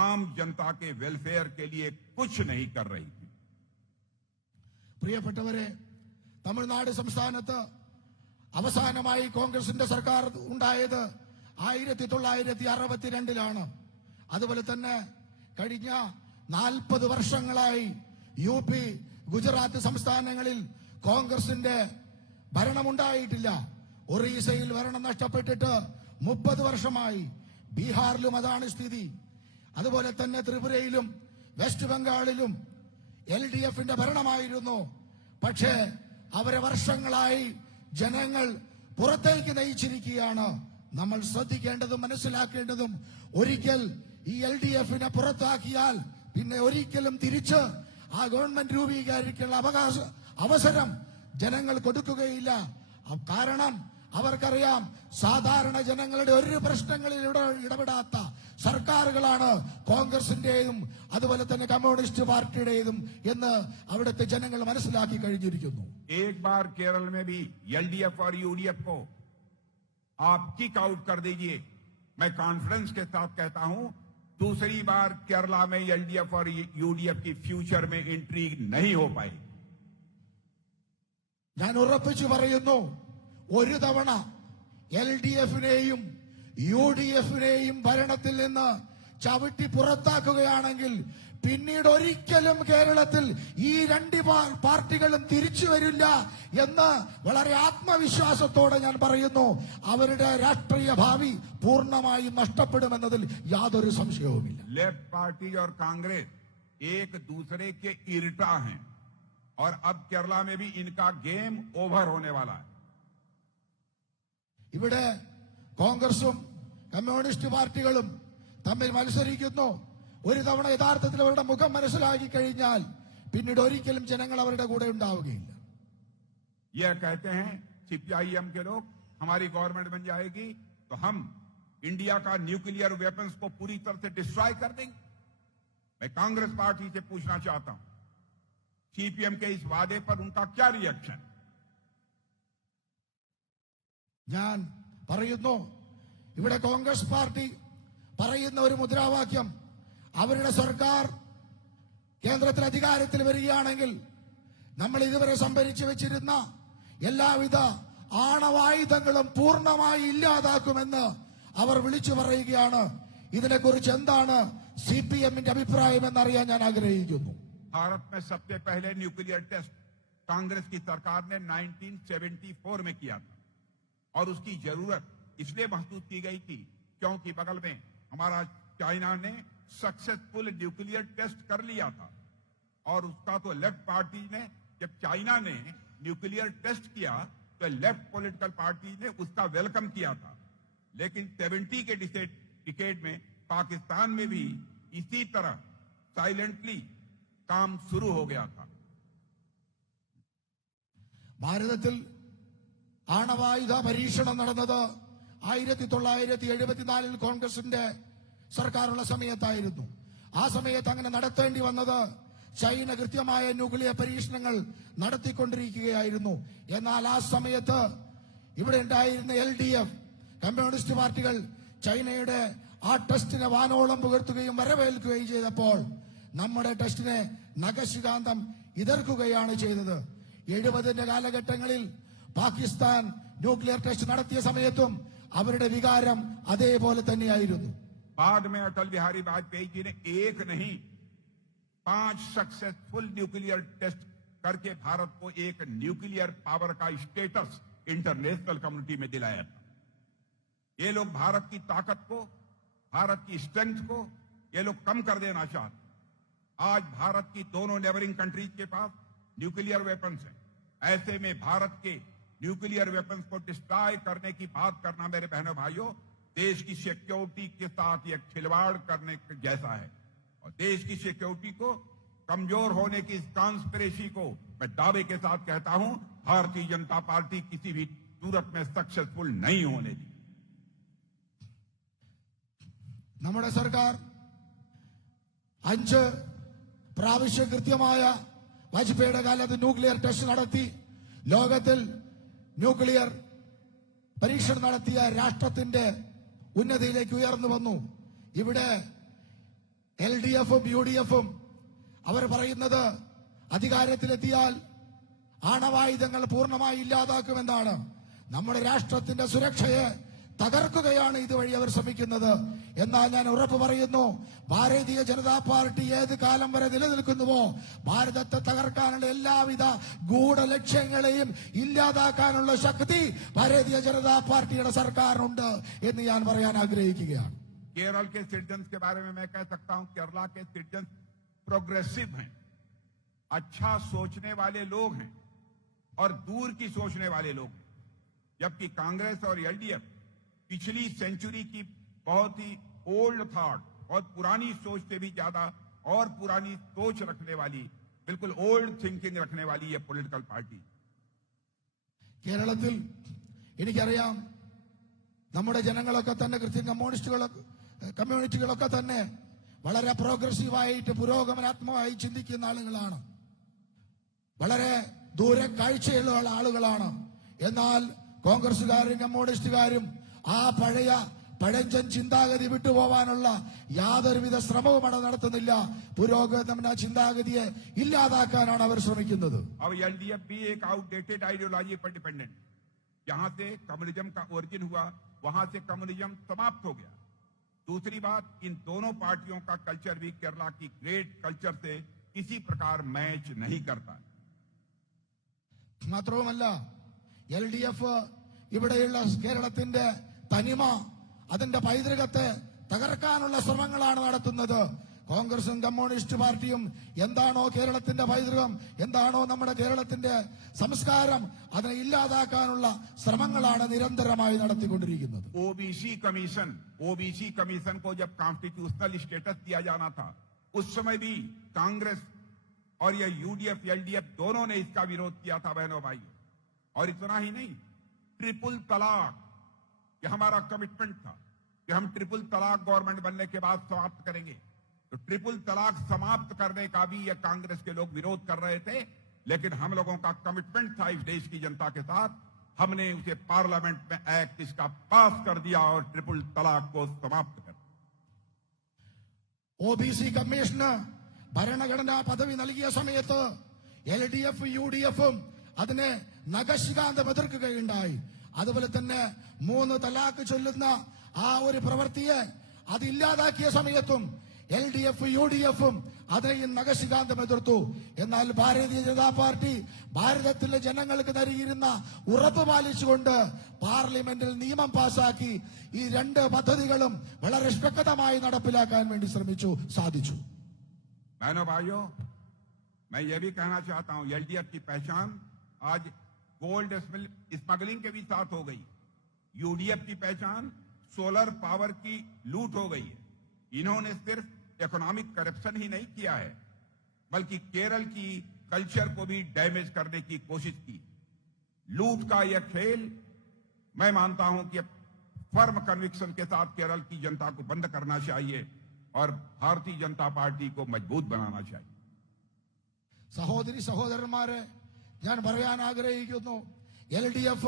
आम जनता के वेलफेयर के लिए कुछ नहीं कर रही थी। പ്രിയപ്പെട്ടവരെ, തമിഴ്നാട് സംസ്ഥാനത്ത് അവസാനമായി കോൺഗ്രസിന്റെ സർക്കാർ ഉണ്ടായത് 1962 അതുപോലെ തന്നെ കഴിഞ്ഞ 40 വർഷങ്ങളായി യു പി, ഗുജറാത്ത് സംസ്ഥാനങ്ങളിൽ കോൺഗ്രസിന്റെ ഭരണമുണ്ടായിട്ടില്ല. ഒറീസയിൽ ഭരണം നഷ്ടപ്പെട്ടിട്ട് 30 വർഷമായി. ബീഹാറിലും അതാണ് സ്ഥിതി. അതുപോലെ തന്നെ ത്രിപുരയിലും വെസ്റ്റ് ബംഗാളിലും LDFന്റെ ഭരണമായിരുന്നു. പക്ഷേ അവരെ വർഷങ്ങളായി ജനങ്ങൾ പുറത്തേക്ക് നയിച്ചിരിക്കുകയാണ്. നമ്മൾ ശ്രദ്ധിക്കേണ്ടതും മനസ്സിലാക്കേണ്ടതും, ഒരിക്കൽ ഈ LDFനെ പുറത്താക്കിയാൽ പിന്നെ ഒരിക്കലും തിരിച്ച് ആ ഗവൺമെന്റ് രൂപീകരിക്കാനുള്ള അവസരം ജനങ്ങൾ കൊടുക്കുകയില്ല. കാരണം അവർക്കറിയാം, സാധാരണ ജനങ്ങളുടെ ഒരു പ്രശ്നങ്ങളിൽ ഇടപെടാത്ത സർക്കാരുകളാണ് കോൺഗ്രസിന്റെയും അതുപോലെ തന്നെ കമ്മ്യൂണിസ്റ്റ് പാർട്ടിയുടേതും എന്ന് അവിടുത്തെ ജനങ്ങൾ മനസ്സിലാക്കി കഴിഞ്ഞിരിക്കുന്നു. एक बार केरल में भी LDF और UDF को आप किक आउट कर दीजिए, मैं कॉन्फिडेंस के साथ कहता हूं, दूसरी बार केरला में LDF और UDF की फ्यूचर में एंट्री नहीं हो पाई. ഞാൻ ഉറപ്പിച്ചു പറയുന്നു, ഒരു തവണ LDFനെയും UDFനെയും ഭരണത്തിൽ നിന്ന് ചവിട്ടി പുറത്താക്കുകയാണെങ്കിൽ പിന്നീട് ഒരിക്കലും കേരളത്തിൽ ഈ രണ്ട് പാർട്ടികളും തിരിച്ചു വരില്ല എന്ന് വളരെ ആത്മവിശ്വാസത്തോടെ ഞാൻ പറയുന്നു. അവരുടെ രാഷ്ട്രീയ ഭാവി പൂർണ്ണമായും നഷ്ടപ്പെടുമെന്നതിൽ യാതൊരു സംശയവുമില്ല. लेफ्ट पार्टी और कांग्रेस एक दूसरे के इरटा हैं और अब केरला में भी इनका गेम ओवर होने वाला है. ഇവിടെ കോൺഗ്രസും കമ്മ്യൂണിസ്റ്റ് പാർട്ടികളും തമ്മിൽ മത്സരിക്കുന്നു. ഒരു തവണ യഥാർത്ഥത്തിൽ അവരുടെ മുഖം മനസ്സിലാക്കി കഴിഞ്ഞാൽ പിന്നീട് ഒരിക്കലും ജനങ്ങൾ അവരുടെ കൂടെ ഉണ്ടാവുകയില്ല. यह कहते हैं CPIM के लोग, हमारी गवर्नमेंट बन जाएगी तो हम इंडिया का न्यूक्लियर वेपन्स को पूरी तरह से डिस्ट्रॉय कर देंगे. मैं कांग्रेस पार्टी से पूछना चाहता हूं, CPM के इस वादे पर उनका क्या रिएक्शन? ഞാൻ പറയുന്നു, ഇവിടെ കോൺഗ്രസ് പാർട്ടി പറയുന്ന ഒരു മുദ്രാവാക്യം, അവരുടെ സർക്കാർ കേന്ദ്രത്തിൽ അധികാരത്തിൽ വരികയാണെങ്കിൽ നമ്മൾ ഇതുവരെ സംഭരിച്ചു വെച്ചിരുന്ന എല്ലാവിധ ആണവായുധങ്ങളും പൂർണ്ണമായി ഇല്ലാതാക്കുമെന്ന് അവർ വിളിച്ചു പറയുകയാണ്. ഇതിനെക്കുറിച്ച് എന്താണ് CPMന്റെ അഭിപ്രായം എന്നറിയാൻ ഞാൻ ആഗ്രഹിക്കുന്നു. भारत में सबसे पहले न्यूक्लियर टेस्ट कांग्रेस की सरकार ने 1974 में किया था और उसकी जरूरत इसलिए महसूस की गई थी क्योंकि बगल में हमारा चाइना ने सक्सेसफुल न्यूक्लियर टेस्ट कर लिया था और उसका तो लेफ्ट पार्टी ने, जब चाइना ने न्यूक्लियर टेस्ट किया तो लेफ्ट पॉलिटिकल पार्टी ने उसका वेलकम किया था. लेकिन 70 के डिकेड में पाकिस्तान में भी इसी तरह साइलेंटली काम शुरू हो गया था. ഭാരതത്തിൽ ആണവായുധ പരീക്ഷണം നടന്നത് 1974 കോൺഗ്രസിന്റെ സർക്കാരുള്ള സമയത്തായിരുന്നു. ആ സമയത്ത് അങ്ങനെ നടത്തേണ്ടി വന്നത് ചൈന കൃത്യമായ ന്യൂക്ലിയർ പരീക്ഷണങ്ങൾ നടത്തിക്കൊണ്ടിരിക്കുകയായിരുന്നു. എന്നാൽ ആ സമയത്ത് ഇവിടെ ഉണ്ടായിരുന്ന LDF, കമ്മ്യൂണിസ്റ്റ് പാർട്ടികൾ ചൈനയുടെ ആ ടെസ്റ്റിനെ വാനോളം പുകഴ്ത്തുകയും വരവേൽക്കുകയും ചെയ്തപ്പോൾ നമ്മുടെ ടെസ്റ്റിനെ നഖശികാന്തം എതിർക്കുകയാണ് ചെയ്തത്. 70ന്റെ കാലഘട്ടങ്ങളിൽ പാകിസ്ഥാൻ ന്യൂക്ലിയർ ടെസ്റ്റ് നടത്തിയ സമയത്തും അവരുടെ വികാരം അതേപോലെ തന്നെയായിരുന്നു. बाद में अटल बिहारी वाजपेयी जी ने एक नहीं 5 सक्सेसफुल न्यूक्लियर टेस्ट करके भारत को एक न्यूक्लियर पावर का स्टेटस इंटरनेशनल कम्युनिटी में दिलाया था. ये लोग भारत की ताकत को, भारत की स्ट्रेंथ को ये लोग कम कर देना चाहते. आज भारत की दोनों नेबरिंग कंट्रीज के पास न्यूक्लियर वेपन्स हैं. ऐसे में भारत के न्यूक्लियर वेपन्स को डिस्ट्रॉय करने की बात करना, मेरे बहनों भाइयों, देश की सिक्योरिटी के साथ एक खिलवाड़ करने जैसा है और देश की सिक्योरिटी को कमजोर होने की इस कॉन्स्पिरेसी को मैं दावे के साथ कहता हूं, भारतीय जनता पार्टी किसी भी सूरत में सक्सेसफुल नहीं होने दी। നമ്മുടെ സർക്കാർ 5 പ്രാവശ്യം കൃത്യമായ വാജ്പേയിയുടെ കാലത്ത് ന്യൂക്ലിയർ ടെസ്റ്റ് നടത്തി ലോകത്തിൽ ന്യൂക്ലിയർ പരീക്ഷണം നടത്തിയ രാഷ്ട്രത്തിന്റെ ഉന്നതിയിലേക്ക് ഉയർന്നു വന്നു. ഇവിടെ LDFും UDFും അവർ പറയുന്നത് അധികാരത്തിലെത്തിയാൽ ആണവായുധങ്ങൾ പൂർണ്ണമായി ഇല്ലാതാക്കുമെന്നാണ്. നമ്മുടെ രാഷ്ട്രത്തിന്റെ സുരക്ഷയെ തകർക്കുകയാണ് ഇതുവഴി അവർ ശ്രമിക്കുന്നത്. എന്നാൽ ഞാൻ ഉറപ്പ് പറയുന്നു, ഭാരതീയ ജനതാ പാർട്ടി ഏത് കാലം വരെ നിലനിൽക്കുന്നുവോ ഭാരതത്തെ തകർക്കാനുള്ള എല്ലാവിധ ഗൂഢലക്ഷ്യങ്ങളെയും ഇല്ലാതാക്കാനുള്ള ശക്തി ഭാരതീയ ജനതാ പാർട്ടിയുടെ സർക്കാരിനുണ്ട് എന്ന് ഞാൻ പറയാൻ ആഗ്രഹിക്കുകയാണ്. केरल के सिटीजन्स के बारे में मैं कह सकता हूं, केरला के सिटीजन्स प्रोग्रेसिव हैं, अच्छा सोचने वाले लोग हैं और दूर की सोचने वाले लोग हैं, जबकि कांग्रेस और LDF पिछली सेंचुरी की बहुत ही ओल्ड थॉट, बहुत पुरानी सोच से भी ज्यादा और पुरानी सोच रखने वाली, बिल्कुल ओल्ड थिंकिंग रखने वाली ये पॉलिटिकल पार्टी। കേരളത്തിൽ എനിക്കറിയാം, നമ്മുടെ ജനങ്ങളൊക്കെ തന്നെ കമ്മ്യൂണിറ്റികളൊക്കെ തന്നെ വളരെ പ്രോഗ്രസീവായിട്ട് പുരോഗമനാത്മകമായി ചിന്തിക്കുന്ന ആളുകളാണ്, വളരെ ദൂരക്കാഴ്ചയുള്ള ആളുകളാണ്. എന്നാൽ കോൺഗ്രസുകാരും കമ്മ്യൂണിസ്റ്റുകാരും ആ പഴഞ്ചൻ ചിന്താഗതി വിട്ടുപോകാനുള്ള യാതൊരുവിധ ശ്രമവും അവിടെ നടത്തുന്നില്ല. പുരോഗമന ചിന്താഗതിയെ ഇല്ലാതാക്കാനാണ് അവർ ശ്രമിക്കുന്നത്. अब LDF भी एक आउटडेटेड आइडियोलॉजी पर डिपेंडेंट, जहां से कम्युनिज्म का ओरिजिन हुआ वहां से कम्युनिज्म समाप्त हो गया। दूसरी बात, इन दोनों पार्टियों का कल्चर भी केरला की ग्रेट कल्चर से किसी प्रकार मैच नहीं करता। മാത്രവുമല്ല, LDF ഇവിടെയുള്ള കേരളത്തിന്റെ തനിമ, അതിന്റെ പൈതൃകത്തെ തകർക്കാനുള്ള ശ്രമങ്ങളാണ് നടത്തുന്നത്. കോൺഗ്രസും കമ്മ്യൂണിസ്റ്റ് പാർട്ടിയും എന്താണോ കേരളത്തിന്റെ പൈതൃകം, എന്താണോ നമ്മുടെ കേരളത്തിന്റെ സംസ്കാരം, അതിനെ ഇല്ലാതാക്കാനുള്ള ശ്രമങ്ങളാണ് നിരന്തരമായി നടത്തിക്കൊണ്ടിരിക്കുന്നത്. ओबीसी कमीशन को जब कॉन्स्टिट्यूशनल स्टेटस दिया जाना था, उस समय भी कांग्रेस और ये UDF LDF दोनों ने इसका विरोध किया था बहनों भाइयों। और इतना ही नहीं, ट्रिपल तलाक, ये हमारा कमिटमेंट था कि हम ट्रिपल तलाक गवर्नमेंट बनने के बाद समाप्त करेंगे। तो ट्रिपल तलाक समाप्त करने का भी ये कांग्रेस के लोग विरोध कर रहे थे, लेकिन हम लोगों का कमिटमेंट था इस देश की जनता के साथ, हमने उसे पार्लियामेंट में एक्ट इसका पास कर दिया और ट्रिपल तलाक को समाप्त कर। OBC കമ്മീഷന് ഭരണഘടനാ പദവി നൽകിയ സമയത്ത് LDF UDFും അതിനെ നഖശിഖാന്തം എതിർക്കുകയുണ്ടായി. അതുപോലെ തന്നെ 3 തലാഖ് ചൊല്ലുന്ന ആ ഒരു പ്രവൃത്തിയെ അതില്ലാതാക്കിയ സമയത്തും LDF UDFും അതിനെയും നഖശിഖാന്തം എതിർത്തു. എന്നാൽ ഭാരതീയ ജനതാ പാർട്ടി ഭാരതത്തിലെ ജനങ്ങൾക്ക് നൽകിയിരുന്ന ഉറപ്പ് പാലിച്ചുകൊണ്ട് പാർലമെന്റിൽ നിയമം പാസാക്കി ഈ 2 പദ്ധതികളും വളരെ ശക്തമായി നടപ്പിലാക്കാൻ വേണ്ടി സാധിച്ചു. बहनों भाइयों, मैं ये भी कहना चाहता हूं, LDF की पहचान आज गोल्ड स्मगलिंग के भी साथ हो गई। UDF की पहचान सोलर पावर की लूट हो गई है। इन्होंने सिर्फ इकोनॉमिक करप्शन ही नहीं किया है, बल्कि केरल की कल्चर को भी डैमेज करने की कोशिश की। लूट का यह खेल मैं मानता हूं कि फर्म कन्विक्शन के साथ केरल की जनता को बंद करना चाहिए और भारतीय जनता पार्टी को मजबूत बनाना चाहिए। സഹോദരി സഹോദരന്മാരെ, ഞാൻ പറയാൻ ആഗ്രഹിക്കുന്നു, LDF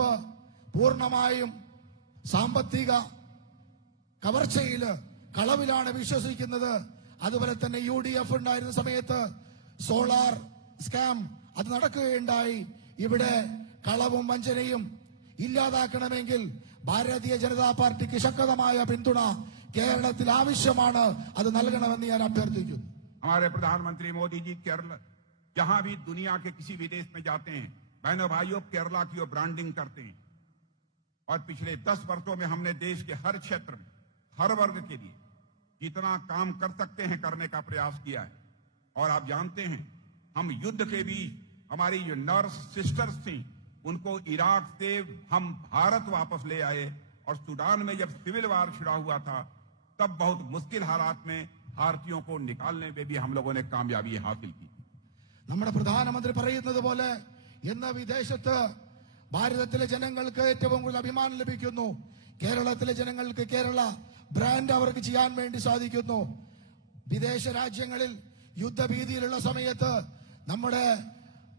പൂർണ്ണമായും സാമ്പത്തിക കവർച്ചയില് കളവിലാണ് വിശ്വസിക്കുന്നത്. അതുപോലെ തന്നെ UDF ഉണ്ടായിരുന്ന സമയത്ത് സോളാർ സ്കാം അത് നടക്കുകയുണ്ടായി. ഇവിടെ കളവും വഞ്ചനയും ഇല്ലാതാക്കണമെങ്കിൽ ഭാരതീയ ജനതാ പാർട്ടിക്ക് ശക്തമായ പിന്തുണ കേരളത്തിൽ ആവശ്യമാണ്. അത് നൽകണമെന്ന് ഞാൻ അഭ്യർത്ഥിക്കുന്നു. हमारे प्रधानमंत्री मोदी जी केरल जहां भी दुनिया के किसी विदेश में जाते हैं, बहनों भाइयों, केरला की ब्रांडिंग करते हैं। और पिछले 10 वर्षों में हमने देश के हर क्षेत्र में हर वर्ग के लिए जितना काम कर सकते हैं करने का प्रयास किया है। और आप जानते हैं, हम युद्ध के बीच हमारी जो नर्स सिस्टर्स थी उनको इराक से हम भारत वापस ले आए। और सूडान में जब सिविल वार छिड़ा हुआ था, तब बहुत मुश्किल हालात में भारतीयों को निकालने में भी हम लोगों ने कामयाबी हासिल की। നമ്മുടെ പ്രധാനമന്ത്രി പറയുന്നത് പോലെ ഇന്ന് വിദേശത്ത് ഭാരതത്തിലെ ജനങ്ങൾക്ക് ഏറ്റവും കൂടുതൽ അഭിമാനം ലഭിക്കുന്നു. കേരളത്തിലെ ജനങ്ങൾക്ക് കേരള ബ്രാൻഡ് അവർക്ക് ചെയ്യാൻ വേണ്ടി സാധിക്കുന്നു. വിദേശ രാജ്യങ്ങളിൽ യുദ്ധഭീതിയിലുള്ള സമയത്ത് നമ്മുടെ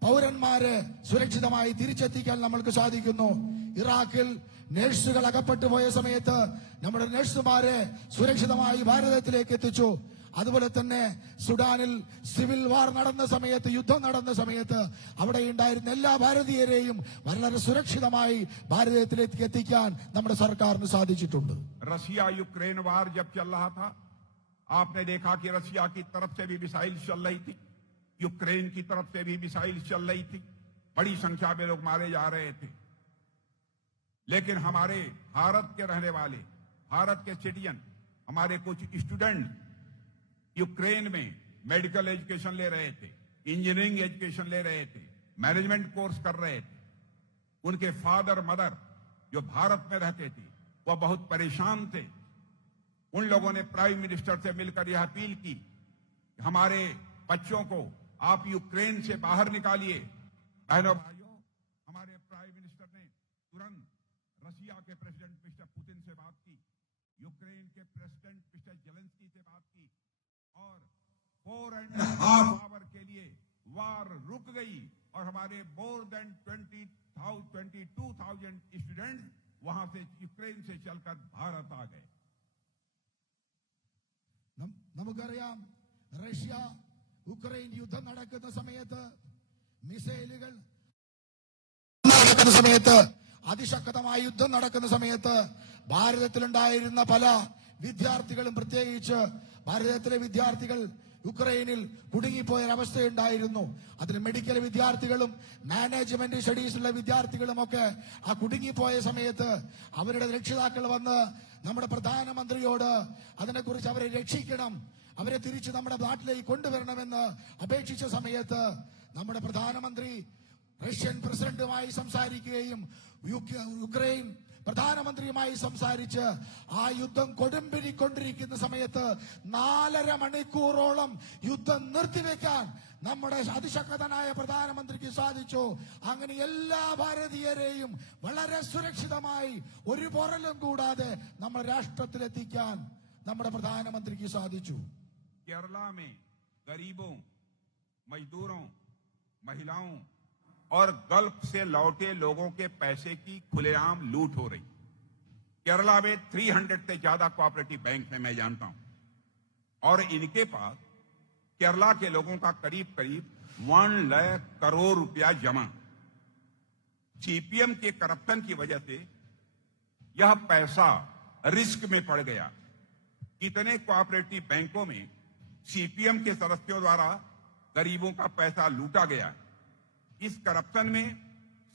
പൗരന്മാരെ സുരക്ഷിതമായി തിരിച്ചെത്തിക്കാൻ നമ്മൾക്ക് സാധിക്കുന്നു. ഇറാഖിൽ നഴ്സുകൾ അകപ്പെട്ടു പോയ സമയത്ത് നമ്മുടെ നഴ്സുമാരെ സുരക്ഷിതമായി ഭാരതത്തിലേക്ക് എത്തിച്ചു. അതുപോലെ തന്നെ സുഡാനിൽ സിവിൽ വാർ നടന്ന സമയത്ത്, യുദ്ധം നടന്ന സമയത്ത് അവിടെ ഉണ്ടായിരുന്ന എല്ലാ ഭാരതീയരെയും വളരെ സുരക്ഷിതമായി ഭാരതത്തിലേക്ക് എത്തിക്കാൻ നമ്മുടെ സർക്കാരിന് സാധിച്ചിട്ടുണ്ട്. रशिया यूक्रेन वार जब चल रहा था, आपने देखा कि रशिया की तरफ से भी मिसाइल चल रही थी, यूक्रेन की तरफ से भी मिसाइल चल रही थी, बड़ी संख्या में लोग मारे जा रहे थे। लेकिन हमारे भारत के रहने वाले, भारत के सिटीजन, हमारे कुछ स्टूडेंट यूक्रेन में मेडिकल एजुकेशन ले रहे थे, इंजीनियरिंग एजुकेशन ले रहे थे, मैनेजमेंट कोर्स कर रहे थे। उनके फादर मदर जो भारत में रहते थे वह बहुत परेशान थे। उन लोगों ने प्राइम मिनिस्टर से मिलकर यह अपील की कि हमारे बच्चों को आप यूक्रेन से बाहर निकालिए। बहनों भाइयों, हमारे प्राइम मिनिस्टर ने तुरंत रशिया के प्रेसिडेंट मिस्टर पुतिन से बात की, यूक्रेन के प्रेसिडेंट मिस्टर जेलेंस्की से बात की और 4.5 आवर के लिए वार रुक गई और हमारे मोर देन 22,000 स्टूडेंट वहां से यूक्रेन से चलकर भारत आ गए। നമുക്കറിയാം, റഷ്യ ഉക്രൈൻ യുദ്ധം നടക്കുന്ന സമയത്ത്, മിസൈലുകൾ നടക്കുന്ന സമയത്ത്, അതിശക്തമായ യുദ്ധം നടക്കുന്ന സമയത്ത് ഭാരതത്തിലുണ്ടായിരുന്ന പല വിദ്യാർത്ഥികളും, പ്രത്യേകിച്ച് ഭാരതത്തിലെ വിദ്യാർത്ഥികൾ യുക്രൈനിൽ കുടുങ്ങിപ്പോയൊരവസ്ഥയുണ്ടായിരുന്നു. അതിന് മെഡിക്കൽ വിദ്യാർത്ഥികളും മാനേജ്മെന്റ് സ്റ്റഡീസിലുള്ള വിദ്യാർത്ഥികളും ഒക്കെ ആ കുടുങ്ങിപ്പോയ സമയത്ത് അവരുടെ രക്ഷിതാക്കൾ വന്ന് നമ്മുടെ പ്രധാനമന്ത്രിയോട് അതിനെക്കുറിച്ച് അവരെ രക്ഷിക്കണം, അവരെ തിരിച്ച് നമ്മുടെ നാട്ടിലേക്ക് കൊണ്ടുവരണമെന്ന് അപേക്ഷിച്ച സമയത്ത് നമ്മുടെ പ്രധാനമന്ത്രി റഷ്യൻ പ്രസിഡന്റുമായി സംസാരിക്കുകയും യുക്രൈൻ പ്രധാനമന്ത്രിയുമായി സംസാരിച്ച് ആ യുദ്ധം കൊടുമ്പിരിക്കൊണ്ടിരിക്കുന്ന സമയത്ത് 4.5 മണിക്കൂറോളം യുദ്ധം നിർത്തിവെക്കാൻ നമ്മുടെ അതിശക്തനായ പ്രധാനമന്ത്രിക്ക് സാധിച്ചു. അങ്ങനെ എല്ലാ ഭാരതീയരെയും വളരെ സുരക്ഷിതമായി ഒരു പോറലും കൂടാതെ നമ്മുടെ രാഷ്ട്രത്തിലെത്തിക്കാൻ നമ്മുടെ പ്രധാനമന്ത്രിക്ക് സാധിച്ചു. केरला में गरीबों, मजदूरों, महिलाओं और गल्फ से लौटे लोगों के पैसे की खुलेआम लूट हो रही। केरला में 300 से ज्यादा कोऑपरेटिव बैंक है, मैं जानता हूं, और इनके पास केरला के लोगों का करीब 1 लाख करोड़ रुपया जमा। सीपीएम के करप्शन की वजह से यह पैसा रिस्क में पड़ गया। कितने कोऑपरेटिव बैंकों में सीपीएम के सदस्यों द्वारा गरीबों का पैसा लूटा गया। इस करप्शन में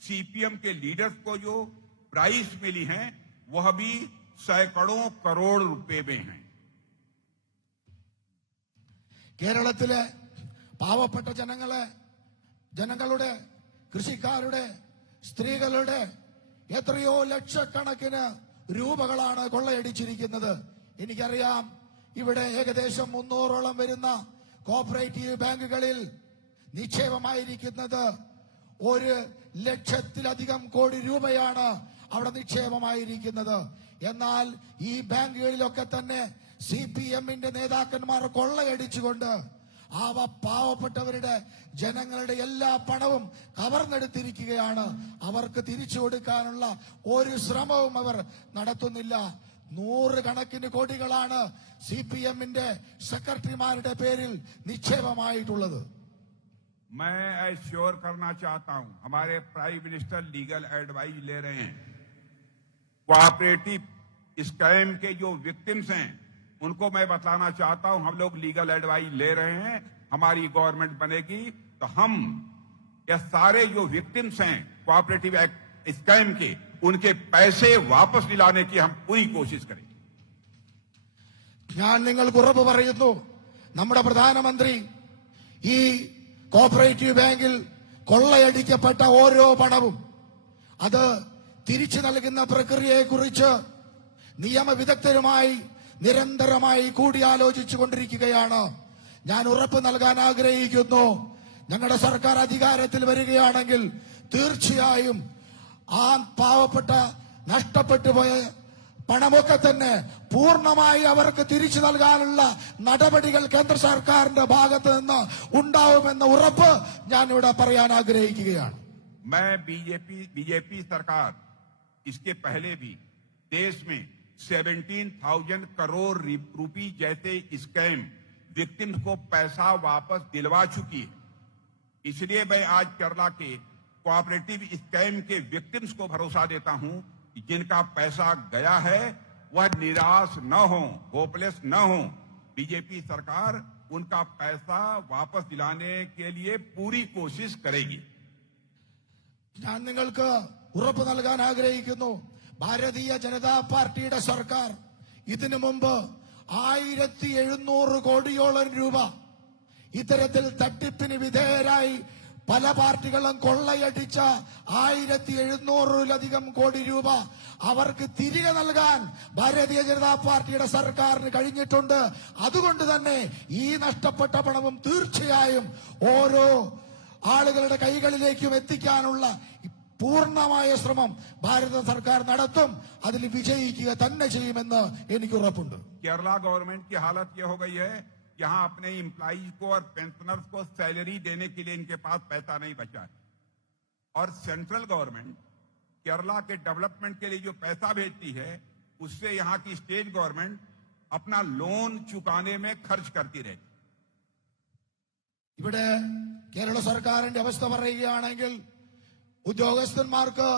सीपीएम के लीडर्स को जो प्राइज मिली है वह भी सैकड़ों करोड़ रुपए में है। കേരളത്തിലെ പാവപ്പെട്ട ജനങ്ങളുടെ, കൃഷിക്കാരുടെ, സ്ത്രീകളുടെ എത്രയോ ലക്ഷക്കണക്കിന് രൂപകളാണ് കൊള്ളയടിച്ചിരിക്കുന്നത്. എനിക്കറിയാം, ഇവിടെ ഏകദേശം 300ഓളം വരുന്ന കോഓപ്പറേറ്റീവ് ബാങ്കുകളിൽ നിക്ഷേപമായിരിക്കുന്നത് 1,00,000-ലധികം കോടി രൂപയാണ് അവിടെ നിക്ഷേപമായിരിക്കുന്നത്. എന്നാൽ ഈ ബാങ്കുകളിലൊക്കെ തന്നെ സിപിഎമ്മിന്റെ നേതാക്കന്മാർ കൊള്ളയടിച്ചുകൊണ്ട് പാവപ്പെട്ടവരുടെ, ജനങ്ങളുടെ എല്ലാ പണവും കവർന്നെടുത്തിരിക്കുകയാണ്. അവർക്ക് തിരിച്ചു കൊടുക്കാനുള്ള ഒരു ശ്രമവും അവർ നടത്തുന്നില്ല. 100 കണക്കിന് കോടികളാണ് സിപിഎമ്മിന്റെ സെക്രട്ടറിമാരുടെ പേരിൽ നിക്ഷേപമായിട്ടുള്ളത്. मैं एश्योर करना चाहता हूं, हमारे प्राइम मिनिस्टर लीगल एडवाइस ले रहे हैं। कोऑपरेटिव स्कैम के जो विक्टिम्स हैं उनको मैं बताना चाहता हूं, हम लोग लीगल एडवाइस ले रहे हैं। हमारी गवर्नमेंट बनेगी तो हम ये सारे जो विक्टिम्स हैं कोऑपरेटिव स्कैम के, उनके पैसे वापस दिलाने की हम पूरी कोशिश करेंगे। ഞാൻ നിങ്ങൾക്ക് ഉറപ്പ് പറയുന്നു, നമ്മുടെ പ്രധാനമന്ത്രി ഈ കോഓപ്പറേറ്റീവ് ബാങ്കിൽ കൊള്ളയടിക്കപ്പെട്ട ഓരോ പണവും അത് തിരിച്ചു നൽകുന്ന പ്രക്രിയയെക്കുറിച്ച് നിയമവിദഗ്ധരുമായി നിരന്തരമായി കൂടിയാലോചിച്ചു കൊണ്ടിരിക്കുകയാണ്. ഞാൻ ഉറപ്പ് നൽകാൻ ആഗ്രഹിക്കുന്നു, ഞങ്ങളുടെ സർക്കാർ അധികാരത്തിൽ വരികയാണെങ്കിൽ തീർച്ചയായും ആ പാവപ്പെട്ട നഷ്ടപ്പെട്ടു പോയ പണമൊക്കെ തന്നെ പൂർണ്ണമായി അവർക്ക് തിരിച്ചു നൽകാനുള്ള നടപടികൾ കേന്ദ്ര സർക്കാരിന്റെ ഭാഗത്ത് നിന്ന് ഉണ്ടാവുമെന്ന ഉറപ്പ് ഞാൻ ഇവിടെ പറയാൻ ആഗ്രഹിക്കുകയാണ്. मैं बीजेपी सरकार इसके पहले भी देश में 17,000 करोड़ रुपए जैसे स्कैम विक्टिम्स को पैसा वापस दिलवा चुकी है. इसलिए मैं आज केरला के कोऑपरेटिव स्कैम के विक्टिम्स को भरोसा देता हूं कि जिनका पैसा गया है वह निराश न हो, होपलेस न हो. बीजेपी सरकार उनका पैसा वापस दिलाने के लिए पूरी कोशिश करेगी. ഞാൻ നിങ്ങൾക്ക് ഉറപ്പ് നൽകാൻ ആഗ്രഹിക്കുന്നു, ഭാരതീയ ജനതാ പാർട്ടിയുടെ സർക്കാർ ഇതിനു മുമ്പ് 1700 കോടിയോളം രൂപ ഇത്തരത്തിൽ തട്ടിപ്പിന് വിധേയരായി പല പാർട്ടികളും കൊള്ളയടിച്ച 1700-ലധികം കോടി രൂപ അവർക്ക് തിരികെ നൽകാൻ ഭാരതീയ ജനതാ പാർട്ടിയുടെ സർക്കാരിന് കഴിഞ്ഞിട്ടുണ്ട്. അതുകൊണ്ട് തന്നെ ഈ നഷ്ടപ്പെട്ട പണവും തീർച്ചയായും ഓരോ ആളുകളുടെ കൈകളിലേക്കും എത്തിക്കാനുള്ള പൂർണ്ണമായ ശ്രമം ഭാരത സർക്കാർ നടത്തും. അതിൽ വിജയിക്കുക തന്നെ ചെയ്യുമെന്ന് എനിക്ക് ഉറപ്പുണ്ട്. केरला गवर्नमेंट की हालत यह हो गई है, यहां अपने एम्प्लॉइज को और पेंशनर्स को सैलरी देने के लिए इनके पास पैसा नहीं बचा है. और सेंट्रल गवर्नमेंट केरला के डेवलपमेंट के लिए जो पैसा भेजती है उससे यहां की स्टेट गवर्नमेंट अपना लोन चुकाने में खर्च करती रहती. ഇവിടെ കേരള സർക്കാരിന്റെ അവസ്ഥ പറയുകയാണെങ്കിൽ ഉദ്യോഗസ്ഥന്മാർക്ക്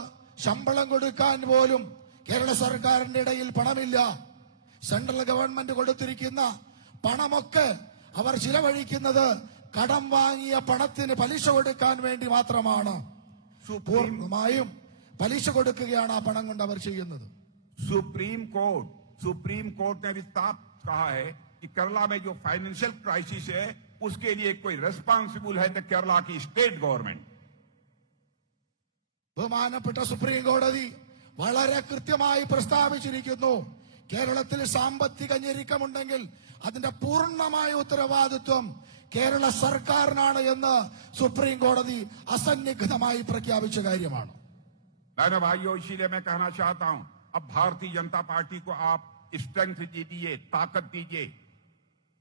ശമ്പളം കൊടുക്കാൻ പോലും കേരള സർക്കാരിന്റെ ഇടയിൽ പണമില്ല. സെൻട്രൽ ഗവൺമെന്റ് കൊടുത്തിരിക്കുന്ന പണമൊക്കെ അവർ ചിലവഴിക്കുന്നത് കടം വാങ്ങിയ പണത്തിന് പലിശ കൊടുക്കാൻ വേണ്ടി മാത്രമാണ്. പൂർണ്ണമായും പലിശ കൊടുക്കുകയാണ് ആ പണം കൊണ്ട് അവർ ചെയ്യുന്നത്. सुप्रीम कोर्ट ने भी साफ कहा है कि केरला में जो फाइनेंशियल क्राइसिस है उसके लिए कोई रेस्पॉन्सिबल है तो केरला की स्टेट गवर्नमेंट. ബഹുമാനപ്പെട്ട സുപ്രീം കോടതി വളരെ കൃത്യമായി പ്രസ്താവിച്ചിരിക്കുന്നു, കേരളത്തിൽ സാമ്പത്തിക ഞെരുക്കമുണ്ടെങ്കിൽ അതിന്റെ പൂർണ്ണമായ ഉത്തരവാദിത്വം കേരള സർക്കാരിനാണ് എന്ന് സുപ്രീം കോടതി അസന്നിഗ്ധമായി പ്രഖ്യാപിച്ച കാര്യമാണ്. बहनों भाइयों, इसीलिए मैं कहना चाहता हूं, अब भारतीय जनता पार्टी को आप स्ट्रेंथ दीजिए, ताकत दीजिए.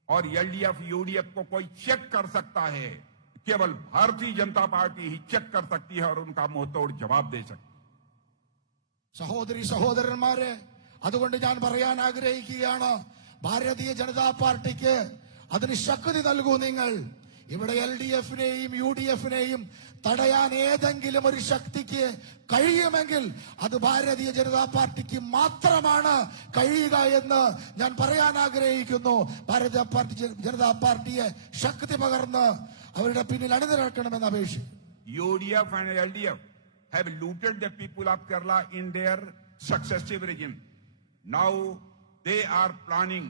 और एलडीएफ यूडीएफ को कोई चेक कर सकता है, केवल भारतीय जनता पार्टी ही चेक कर सकती है और उनका मुंहतोड़ जवाब दे सकती है. സഹോദരി സഹോദരന്മാരെ, അതുകൊണ്ട് ഞാൻ പറയാൻ ആഗ്രഹിക്കുകയാണ്, ഭാരതീയ ജനതാ പാർട്ടിക്ക് അതിന് ശക്തി നൽകൂ നിങ്ങൾ. ഇവിടെ LDF-നെയും UDF-നെയും തടയാൻ ഏതെങ്കിലും ഒരു ശക്തിക്ക് കഴിയുമെങ്കിൽ അത് ഭാരതീയ ജനതാ പാർട്ടിക്ക് മാത്രമാണ് കഴിയുക എന്ന് ഞാൻ പറയാൻ ആഗ്രഹിക്കുന്നു. ഭാരതീയ ജനതാ പാർട്ടിയെ ശക്തി പകർന്ന് അവരുടെ പിന്നിൽ അണിനിരക്കണമെന്ന് അപേക്ഷിക്കുന്നു. UDF and LDF have looted the people of Kerala in their successive regime. Now they are planning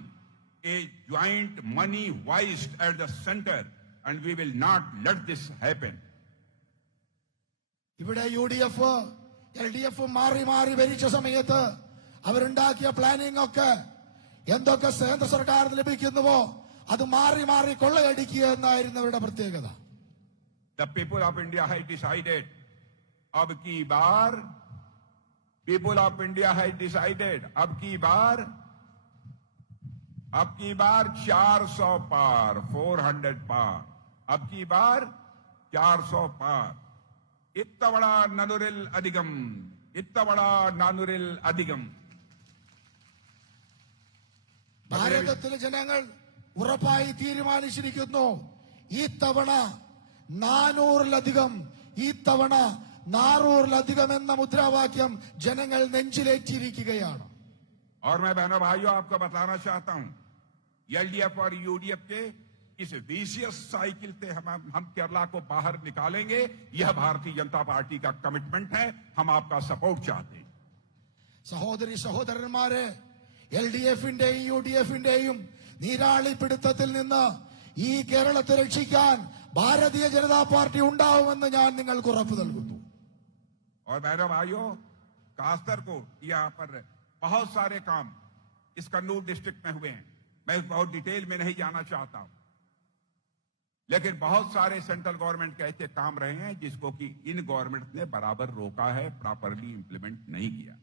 a joint money heist at the center, and we will not let this happen. ഇവിടെ UDF LDF മാറി മാറി ഭരിച്ച സമയത്ത് അവരുണ്ടാക്കിയ planning ഒക്കെ എന്തൊക്കെ കേന്ദ്ര സർക്കാരിന് ലഭിക്കുന്നുവോ അത് മാറി മാറി കൊള്ളയടിക്കുക എന്നായിരുന്നു അവരുടെ പ്രത്യേകത. The people of India have decided, अब की बार people of India have decided, अब की बार 400 पार, 400 पार, अब की बार 400 पार. इतना बड़ा नानुरिल अधिगम, इतना बड़ा नानुरिल अधिगम. ഭാരതത്തിലെ ജനങ്ങൾ ഉറപ്പായി തീരുമാനിച്ചിരിക്കുന്നു, ഈ തവണ 400-ലധികം, ഈ തവണ 400-ലധികം എന്ന മുദ്രാവാക്യം ജനങ്ങൾ നെഞ്ചിലേറ്റിരിക്കുകയാണ്. और मैं बहनों भाइयों आपको बताना चाहता हूं, एलडीएफ और यूडीएफ के इस विशियस साइकिल से हम केरला को बाहर निकालेंगे. यह भारतीय जनता पार्टी का कमिटमेंट है. हम आपका सपोर्ट चाहते हैं. സഹോദരി സഹോദരന്മാരെ, LDF-ന്റെയും UDF-ന്റെയും നീരാളിപ്പിടുത്തത്തിൽ നിന്ന് ഈ കേരളത്തെ രക്ഷിക്കാൻ ഭാരതീയ ജനതാ പാർട്ടി ഉണ്ടാവുമെന്ന് ഞാൻ നിങ്ങൾക്ക് ഉറപ്പ് നൽകുന്നു. और बहनों भाइयों, खासकर को यहाँ पर बहुत सारे काम इस कन्नूर डिस्ट्रिक्ट में हुए हैं। मैं बहुत डिटेल में नहीं जाना चाहता हूं, लेकिन बहुत सारे सेंट्रल गवर्नमेंट के ऐसे काम रहे हैं जिसको कि इन गवर्नमेंट ने बराबर रोका है, प्रॉपरली इंप्लीमेंट नहीं किया।